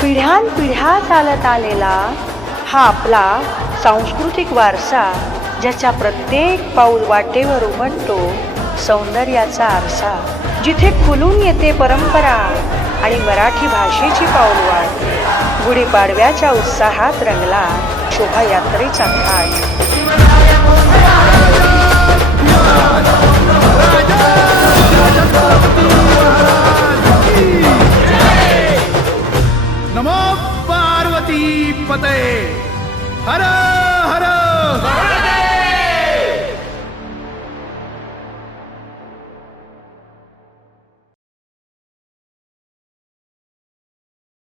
पिढ्यानपिढ्या चालत आलेला हा आपला सांस्कृतिक वारसा, ज्याच्या प्रत्येक पाऊल वाटेवर उमटतो सौंदर्याचा आरसा, जिथे खुलून येते परंपरा आणि मराठी भाषेची पाऊलवाट. गुढीपाडव्याच्या उत्साहात रंगला शोभायात्रेचा थाट. नमो पार्वती पते हर हर